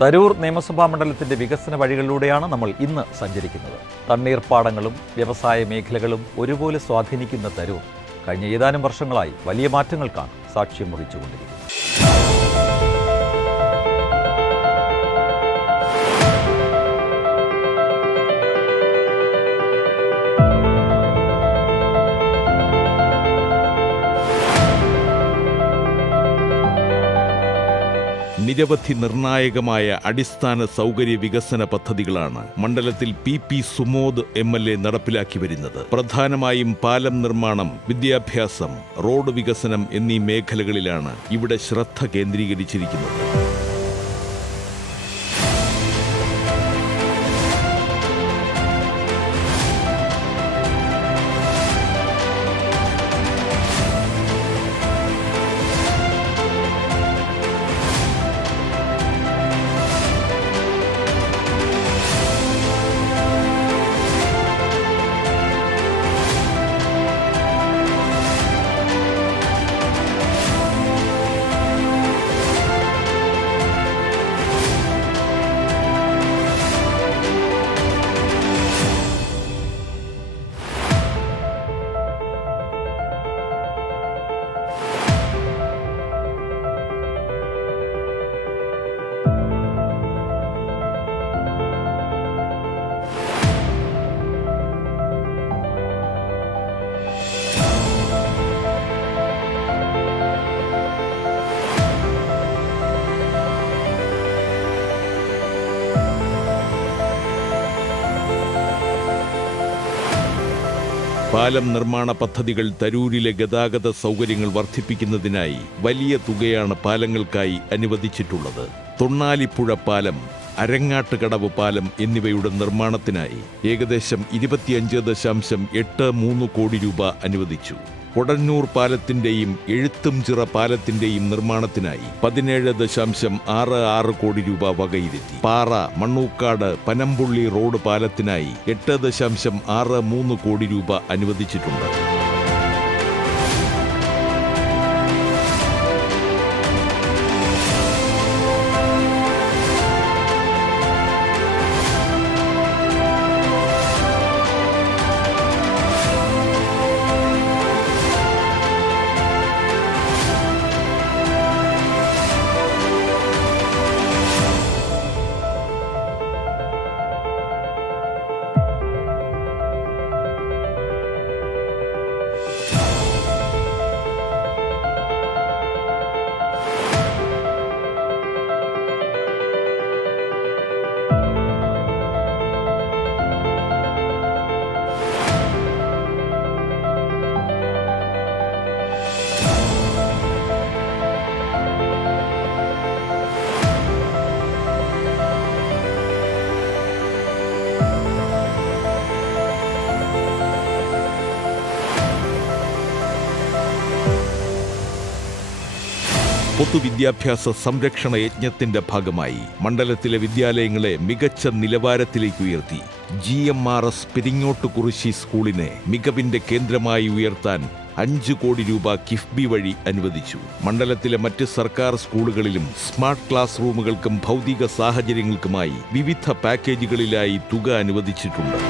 തരൂർ നിയമസഭാ മണ്ഡലത്തിന്റെ വികസന വഴികളിലൂടെയാണ് നമ്മൾ ഇന്ന് സഞ്ചരിക്കുന്നത്. തണ്ണീർപ്പാടങ്ങളും വ്യവസായ മേഖലകളും ഒരുപോലെ സ്വാധീനിക്കുന്ന തരൂർ കഴിഞ്ഞ ഏതാനും വർഷങ്ങളായി വലിയ മാറ്റങ്ങൾക്കാണ് സാക്ഷ്യം വഹിച്ചുകൊണ്ടിരിക്കുന്നത്. നിരവധി നിർണായകമായ അടിസ്ഥാന സൗകര്യ വികസന പദ്ധതികളാണ് മണ്ഡലത്തിൽ പി സുമോദ് MLA നടപ്പിലാക്കി വരുന്നത്. പ്രധാനമായും പാലം നിർമ്മാണം, വിദ്യാഭ്യാസം, റോഡ് വികസനം എന്നീ മേഖലകളിലാണ് ഇവിടെ ശ്രദ്ധ കേന്ദ്രീകരിച്ചിരിക്കുന്നത്. പാലം നിർമ്മാണ പദ്ധതികൾ തരൂരിലെ ഗതാഗത സൗകര്യങ്ങൾ വർദ്ധിപ്പിക്കുന്നതിനായി വലിയ തുകയാണ് പാലങ്ങൾക്കായി അനുവദിച്ചിട്ടുള്ളത്. തൊണ്ണാലിപ്പുഴ പാലം, അരങ്ങാട്ടുകടവ് പാലം എന്നിവയുടെ നിർമ്മാണത്തിനായി ഏകദേശം 25.83 കോടി രൂപ അനുവദിച്ചു. കൊടന്നൂർ പാലത്തിന്റെയും എഴുത്തുംചിറ പാലത്തിന്റെയും നിർമ്മാണത്തിനായി 17.66 കോടി രൂപ വകയിരുത്തി. പാറ, മണ്ണൂക്കാട്, പനമ്പുള്ളി റോഡ് പാലത്തിനായി 8.63 കോടി രൂപ അനുവദിച്ചിട്ടുണ്ട്. പൊതുവിദ്യാഭ്യാസ സംരക്ഷണ യജ്ഞത്തിന്റെ ഭാഗമായി മണ്ഡലത്തിലെ വിദ്യാലയങ്ങളെ മികച്ച നിലവാരത്തിലേക്ക് ഉയർത്തി. GMRS പെരിങ്ങോട്ടുകുറിശി സ്കൂളിനെ മികവിന്റെ കേന്ദ്രമായി ഉയർത്താൻ 5 കോടി രൂപ കിഫ്ബി വഴി അനുവദിച്ചു. മണ്ഡലത്തിലെ മറ്റ് സർക്കാർ സ്കൂളുകളിലും സ്മാർട്ട് ക്ലാസ് റൂമുകൾക്കും ഭൗതിക സാഹചര്യങ്ങൾക്കുമായി വിവിധ പാക്കേജുകളിലായി തുക അനുവദിച്ചിട്ടുണ്ട്.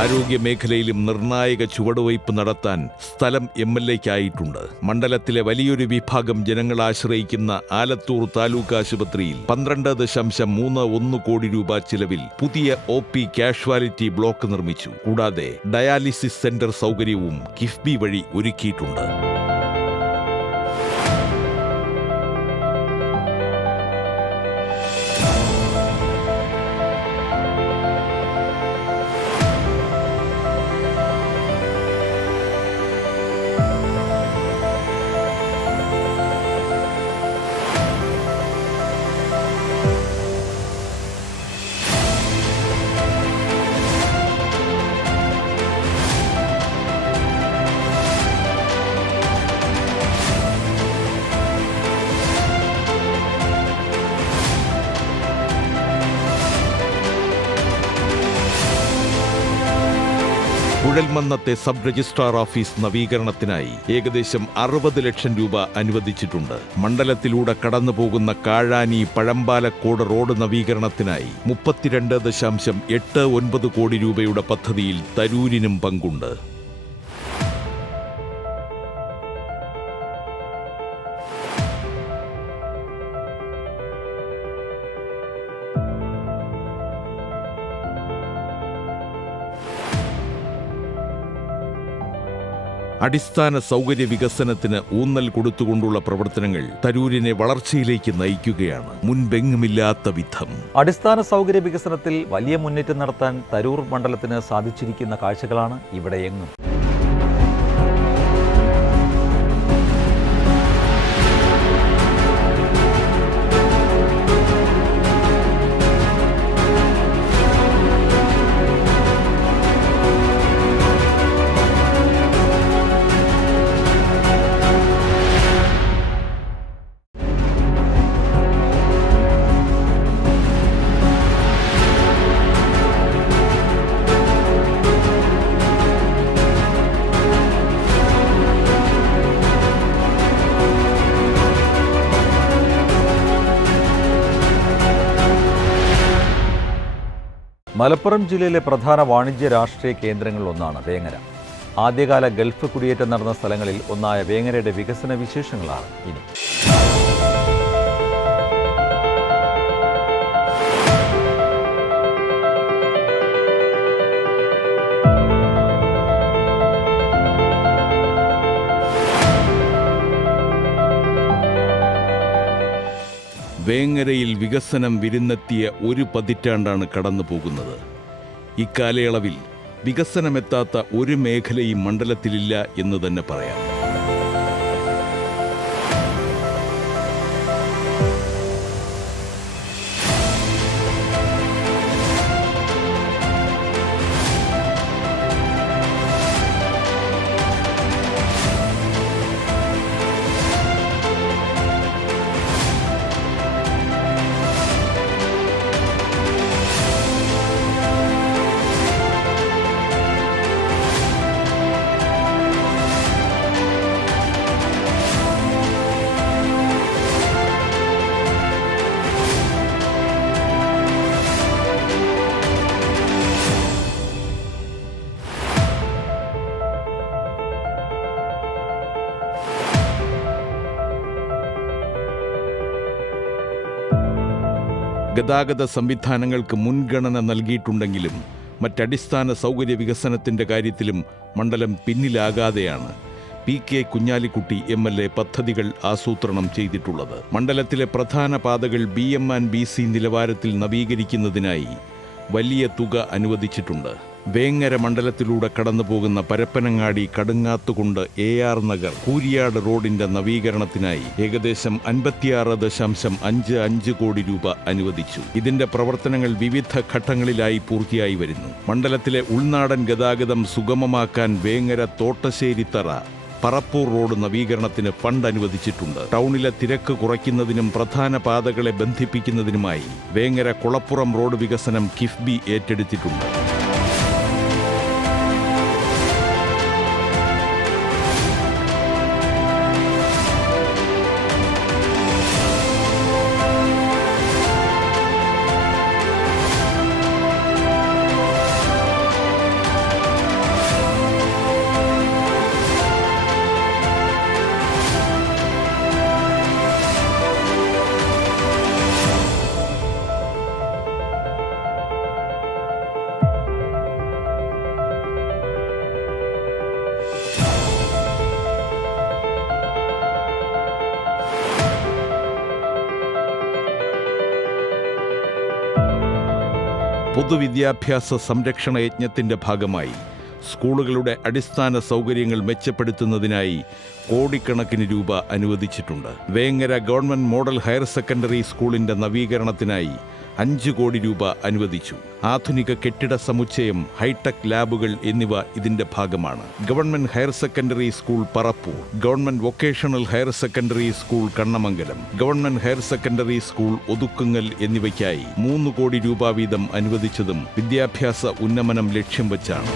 ആരോഗ്യ മേഖലയിലും നിർണായക ചുവടുവയ്പ് നടത്താൻ സ്ഥലം MLAയ്ക്കായിട്ടുണ്ട്. മണ്ഡലത്തിലെ വലിയൊരു വിഭാഗം ജനങ്ങൾ ആശ്രയിക്കുന്ന ആലത്തൂർ താലൂക്ക് ആശുപത്രിയിൽ 12.31 കോടി രൂപ ചിലവിൽ പുതിയ OP കാഷ്വാലിറ്റി ബ്ലോക്ക് നിർമ്മിച്ചു. കൂടാതെ ഡയാലിസിസ് സെന്റർ സൗകര്യവും കിഫ്ബി വഴി ഒരുക്കിയിട്ടുണ്ട്. കുഴൽമന്നത്തെ സബ് രജിസ്ട്രാർ ഓഫീസ് നവീകരണത്തിനായി ഏകദേശം 60 ലക്ഷം രൂപ അനുവദിച്ചിട്ടുണ്ട്. മണ്ഡലത്തിലൂടെ കടന്നുപോകുന്ന കാഴാനി പഴമ്പാലക്കോട് റോഡ് നവീകരണത്തിനായി 32.89 കോടി രൂപയുടെ പദ്ധതിയിൽ തരൂരിനും പങ്കുണ്ട്. അടിസ്ഥാന സൗകര്യ വികസനത്തിന് ഊന്നൽ കൊടുത്തുകൊണ്ടുള്ള പ്രവർത്തനങ്ങൾ തരൂരിനെ വളർച്ചയിലേക്ക് നയിക്കുകയാണ്, മുൻപെങ്ങുമില്ലാത്ത വിധം. അടിസ്ഥാന സൗകര്യ വികസനത്തിൽ വലിയ മുന്നേറ്റം നടത്താൻ തരൂർ മണ്ഡലത്തിന് സാധിച്ചിരിക്കുന്ന കാഴ്ചകളാണ് ഇവിടെ എങ്ങും. മലപ്പുറം ജില്ലയിലെ പ്രധാന വാണിജ്യ രാഷ്ട്രീയ കേന്ദ്രങ്ങളിലൊന്നാണ് വേങ്ങര. ആദ്യകാല ഗൾഫ് കുടിയേറ്റം നടന്ന സ്ഥലങ്ങളിൽ ഒന്നായ വേങ്ങരയുടെ വികസന വിശേഷങ്ങളാണ് ഇനി. വേങ്ങരയിൽ വികസനം വിരുന്നെത്തിയ ഒരു പതിറ്റാണ്ടാണ് കടന്നു പോകുന്നത്. ഇക്കാലയളവിൽ വികസനമെത്താത്ത ഒരു മേഖലയും മണ്ഡലത്തിലില്ല എന്ന് തന്നെ പറയാം. ഗതാഗത സംവിധാനങ്ങൾക്ക് മുൻഗണന നൽകിയിട്ടുണ്ടെങ്കിലും മറ്റടിസ്ഥാന സൗകര്യ വികസനത്തിൻ്റെ കാര്യത്തിലും മണ്ഡലം പിന്നിലാകാതെയാണ് PK കുഞ്ഞാലിക്കുട്ടി MLA പദ്ധതികൾ ആസൂത്രണം ചെയ്തിട്ടുള്ളത്. മണ്ഡലത്തിലെ പ്രധാന പാതകൾ BM&BC നിലവാരത്തിൽ നവീകരിക്കുന്നതിനായി വലിയ തുക അനുവദിച്ചിട്ടുണ്ട്. വേങ്ങര മണ്ഡലത്തിലൂടെ കടന്നുപോകുന്ന പരപ്പനങ്ങാടി കടുങ്ങാത്തുകുണ്ട് AR നഗർ കൂരിയാട് റോഡിന്റെ നവീകരണത്തിനായി ഏകദേശം 56.55 കോടി രൂപ അനുവദിച്ചു. ഇതിന്റെ പ്രവർത്തനങ്ങൾ വിവിധ ഘട്ടങ്ങളിലായി പൂർത്തിയായി വരുന്നു. മണ്ഡലത്തിലെ ഉൾനാടൻ ഗതാഗതം സുഗമമാക്കാൻ വേങ്ങര തോട്ടശ്ശേരിത്തറ പറപ്പൂർ റോഡ് നവീകരണത്തിന് ഫണ്ട് അനുവദിച്ചിട്ടുണ്ട്. ടൗണിലെ തിരക്ക് കുറയ്ക്കുന്നതിനും പ്രധാന പാതകളെ ബന്ധിപ്പിക്കുന്നതിനുമായി വേങ്ങര കുളപ്പുറം റോഡ് വികസനം കിഫ്ബി ഏറ്റെടുത്തിട്ടുണ്ട്. പൊതുവിദ്യാഭ്യാസ സംരക്ഷണ യജ്ഞത്തിന്റെ ഭാഗമായി സ്കൂളുകളുടെ അടിസ്ഥാന സൗകര്യങ്ങൾ മെച്ചപ്പെടുത്തുന്നതിനായി കോടിക്കണക്കിന് രൂപ അനുവദിച്ചിട്ടുണ്ട്. Vengara government model higher secondary സ്കൂളിന്റെ നവീകരണത്തിനായി 5 കോടി രൂപ അനുവദിച്ചു. ആധുനിക കെട്ടിട സമുച്ചയം, ഹൈടെക് ലാബുകൾ എന്നിവ ഇതിന്റെ ഭാഗമാണ്. Government higher secondary school Parappur, government vocational higher secondary school Kannamangalam, government higher secondary school Othukkungal എന്നിവയ്ക്കായി 3 കോടി രൂപ വീതം അനുവദിച്ചതും വിദ്യാഭ്യാസ ഉന്നമനം ലക്ഷ്യം വച്ചാണ്.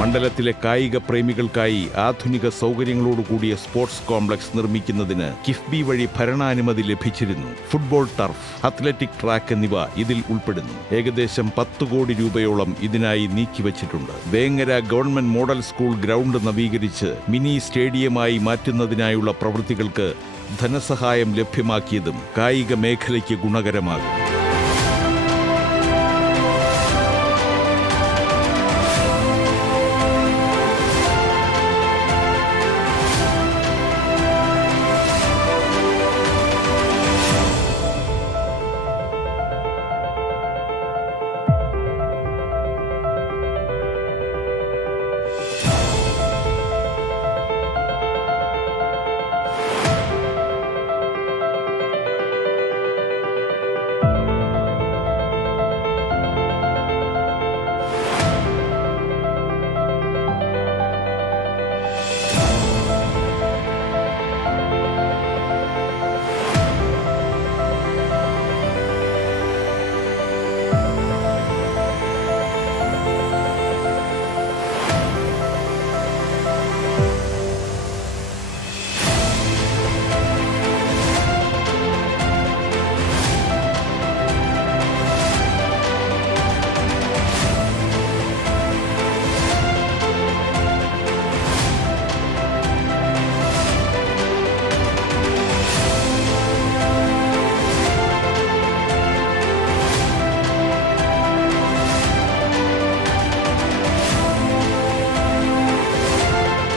മണ്ഡലത്തിലെ കായിക പ്രേമികൾക്കായി ആധുനിക സൗകര്യങ്ങളോടുകൂടിയ സ്പോർട്സ് കോംപ്ലക്സ് നിർമ്മിക്കുന്നതിന് കിഫ്ബി വഴി ഭരണാനുമതി ലഭിച്ചിരുന്നു. ഫുട്ബോൾ ടർഫ്, അത്ലറ്റിക് ട്രാക്ക് എന്നിവ ഇതിൽ ഉൾപ്പെടുന്നു. ഏകദേശം 10 കോടി രൂപയോളം ഇതിനായി നീക്കിവച്ചിട്ടുണ്ട്. Vengara government model school ground നവീകരിച്ച് മിനി സ്റ്റേഡിയമായി മാറ്റുന്നതിനായുള്ള പ്രവൃത്തികൾക്ക് ധനസഹായം ലഭ്യമാക്കിയതും കായിക മേഖലയ്ക്ക് ഗുണകരമാകും.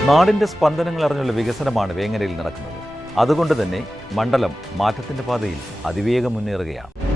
നാടിൻ്റെ സ്പന്ദനങ്ങൾ അറിഞ്ഞുള്ള വികസനമാണ് വേങ്ങരയിൽ നടക്കുന്നത്. അതുകൊണ്ട് തന്നെ മണ്ഡലം മാറ്റത്തിൻ്റെ പാതയിൽ അതിവേഗം മുന്നേറുകയാണ്.